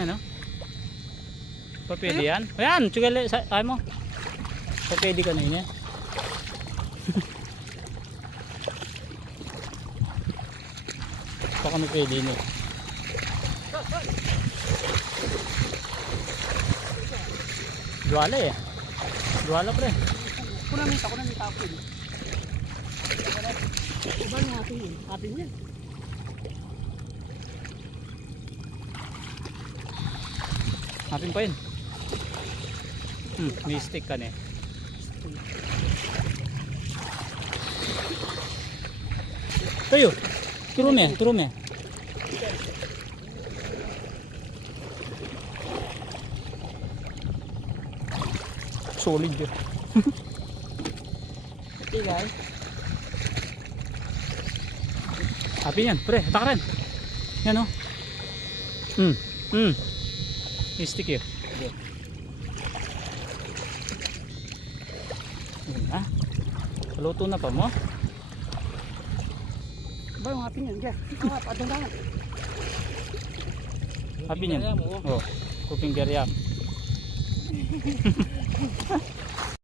Ano? Papedi yan? Ayan, tsugali sa ay mo. Papedi ka na yun eh. Baka may pwede yun eh. Duwala eh. Duwala pre. Kunamita ako yun. Iba yung ating yun. Ating yan. Hapin pa yun. May stick ka na eh. Kayo, turo me. Solid yun. Okay guys. Hapin yan, pre, takaran. Yan o. May stick yun. Yan na. Luto na pa mo. Iba yung ating yan. Diyan. Adong dahan. Hapin yan. Oh, kuping garyam.